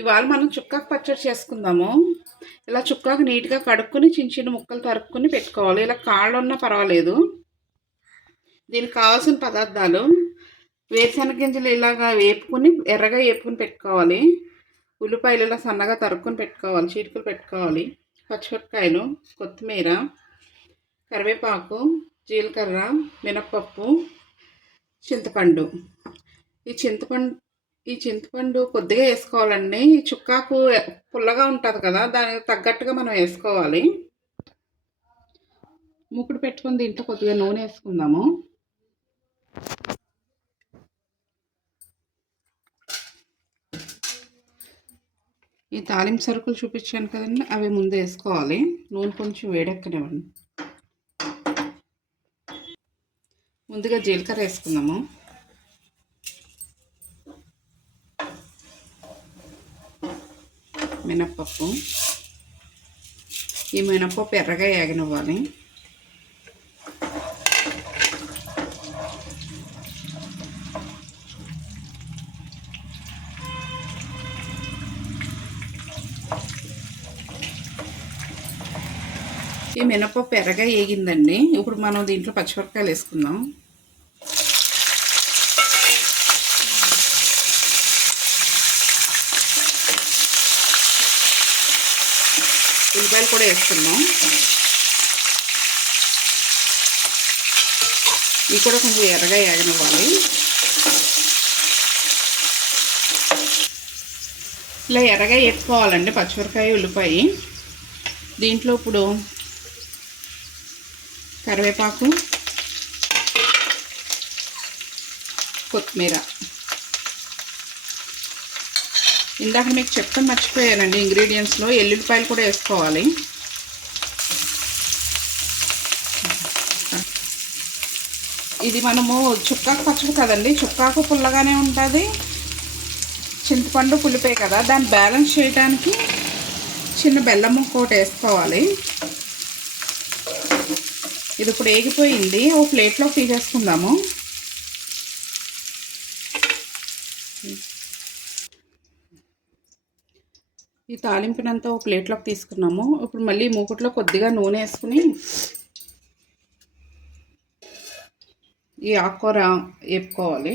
ఇవాళ మనం చుక్కాకు పచ్చడి చేసుకుందాము. ఇలా చుక్కాకు నీట్గా కడుక్కుని చిన్న చిన్న ముక్కలు తరుక్కుని పెట్టుకోవాలి. ఇలా కాళ్ళు ఉన్నా పర్వాలేదు. దీనికి కావాల్సిన పదార్థాలు వేరుశనగ గింజలు ఇలాగా వేపుకొని ఎర్రగా వేపుకుని పెట్టుకోవాలి. ఉల్లిపాయలు ఇలా సన్నగా తరుక్కుని పెట్టుకోవాలి. చీటికలు పెట్టుకోవాలి. పచ్చిమిరపకాయలు కొత్తిమీర కరివేపాకు జీలకర్ర మినప్పప్పు చింతపండు. ఈ చింతపండు ఈ చింతపండు కొద్దిగా వేసుకోవాలండి. చుక్కాకు పుల్లగా ఉంటుంది కదా దానికి తగ్గట్టుగా మనం వేసుకోవాలి. ముక్కుడు పెట్టుకుని దీంట్లో కొద్దిగా నూనె వేసుకుందాము. ఈ తాలింపు సరుకులు చూపించాను కదండి అవి ముందు వేసుకోవాలి. నూనె కొంచెం వేడెక్కనివ్వండి. ముందుగా జీలకర్ర వేసుకుందాము. మినప్పప్పు ఈ మినప్పప్పు ఎర్రగా ఏగనివ్వాలి. ఈ మినపప్పు ఎర్రగా ఏగిందండి. ఇప్పుడు మనం దీంట్లో పచ్చిమిరపకాయలు వేసుకుందాం. ఉల్లిపాయలు కూడా వేస్తున్నాం ఇవి కూడా కొంచెం ఎర్రగా ఏగనివ్వాలి ఇలా ఎర్రగా వేసుకోవాలండి పచ్చిమిరకాయ ఉల్లిపాయ. దీంట్లో ఇప్పుడు కరివేపాకు కొత్తిమీర. ఇందాక మీకు చెప్తాం మర్చిపోయానండి ఇంగ్రీడియంట్స్లో ఎల్లుల్లిపాయలు కూడా వేసుకోవాలి. ఇది మనము చుక్కాకు పచ్చడి కదండి చుక్కాకు పుల్లగానే ఉంటుంది. చింతపండు పులిపే కదా దాన్ని బ్యాలెన్స్ చేయడానికి చిన్న బెల్లం ఒకటి వేసుకోవాలి. ఇది ఇప్పుడు ఏగిపోయింది ఓ ప్లేట్లో తీసేసుకుందాము. ఈ తాలింపునంతా ఒక ప్లేట్లోకి తీసుకున్నాము. ఇప్పుడు మళ్ళీ మూకుట్లో కొద్దిగా నూనె వేసుకుని ఈ ఆకుకూర వేపుకోవాలి.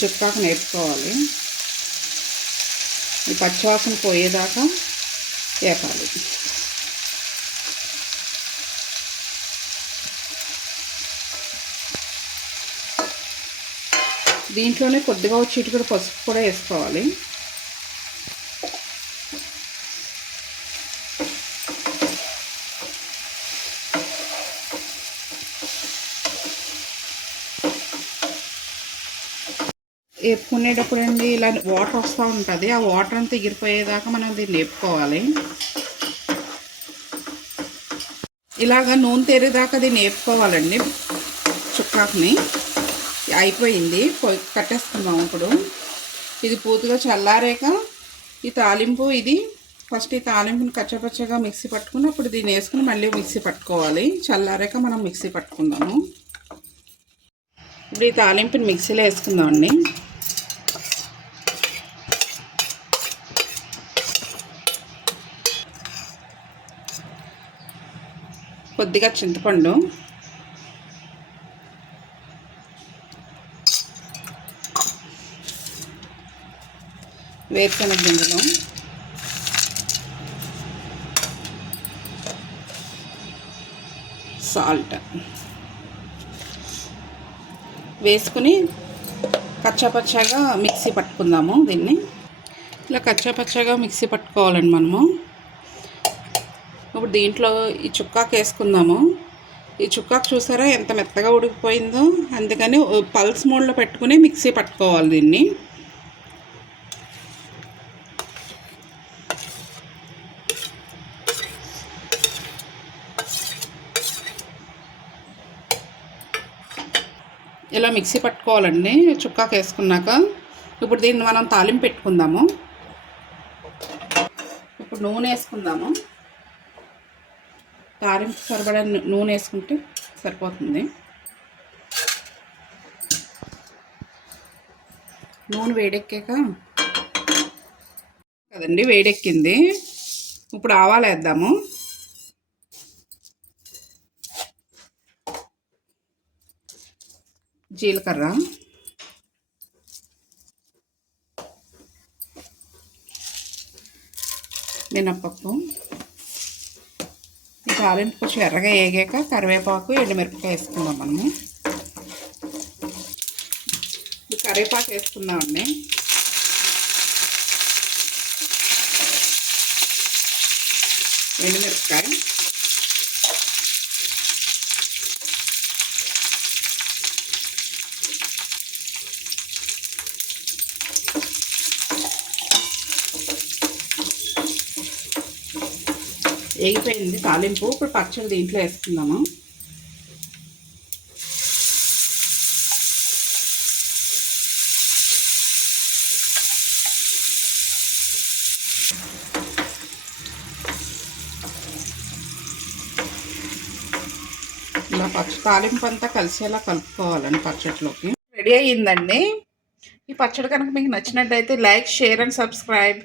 చుక్కాకు నేర్చుకోవాలి ఈ పచ్చివాసన పోయేదాకా వేపాలి. దీంట్లోనే కొద్దిగా చిటికడు పసుపు కూడా వేసుకోవాలి. వేపుకునేటప్పుడు అండి ఇలా వాటర్ వస్తూ ఉంటుంది. ఆ వాటర్ అంతా ఎగిరిపోయేదాకా మనం దీన్ని వేపుకోవాలి. ఇలాగ నూనె తేరేదాకా దీన్ని వేపుకోవాలండి చుక్కాకుని. అయిపోయింది. కట్టేస్తున్నాం ఇప్పుడు. ఇది పూర్తిగా చల్లారాక ఈ తాలింపు ఇది. ఫస్ట్ ఈ తాలింపుని కచ్చపచ్చగా మిక్సీ పట్టుకుని అప్పుడు దీన్ని వేసుకుని మళ్ళీ మిక్సీ పట్టుకోవాలి. చల్లారాక మనం మిక్సీ పట్టుకుందాము. ఇప్పుడు ఈ తాలింపుని మిక్సీలో వేసుకుందామండి కొద్దిగా చింతపండు. వేరుశనగ గింజలు సాల్ట్. వేసుకుని కచ్చాపచ్చాగా మిక్సీ పట్టుకుందాము దీన్ని. ఇలా కచ్చాపచ్చాగా మిక్సీ పట్టుకోవాలండి మనము. ఇప్పుడు దీంట్లో ఈ చుక్కాకు వేసుకుందాము. ఈ చుక్కాకు చూసారా ఎంత మెత్తగా ఉడికిపోయిందో. అందుకని పల్స్ మోడ్లో పెట్టుకుని మిక్సీ పట్టుకోవాలి దీన్ని. ఇలా మిక్సీ పట్టుకోవాలండి చుక్కాకు వేసుకున్నాక. ఇప్పుడు దీన్ని మనం తాలింపు పెట్టుకుందాము. ఇప్పుడు నూనె వేసుకుందాము. తాలింపు సరిపడా నూనె వేసుకుంటే సరిపోతుంది. నూనె వేడెక్కాక కదండి వేడెక్కింది. ఇప్పుడు ఆవాలు వేద్దాము. జీలకర్ర. మినప్పప్పు. ఈ తాలింపు కొంచెం ఎర్రగా వేగాక కరివేపాకు ఎండుమిరపకాయ వేసుకుందాం మనము. కరివేపాకు వేసుకుందామండి ఎండుమిరపకాయ. వేగిపోయింది తాలింపు. ఇప్పుడు పచ్చడి దీంట్లో వేసుకుందాము? ఇలా పచ్చ తాలింపు అంతా కలిసేలా కలుపుకోవాలండి పచ్చడిలోకి రెడీ అయ్యిందండి. ఈ పచ్చడి కనుక మీకు నచ్చినట్టయితే లైక్ షేర్ అండ్ సబ్స్క్రైబ్.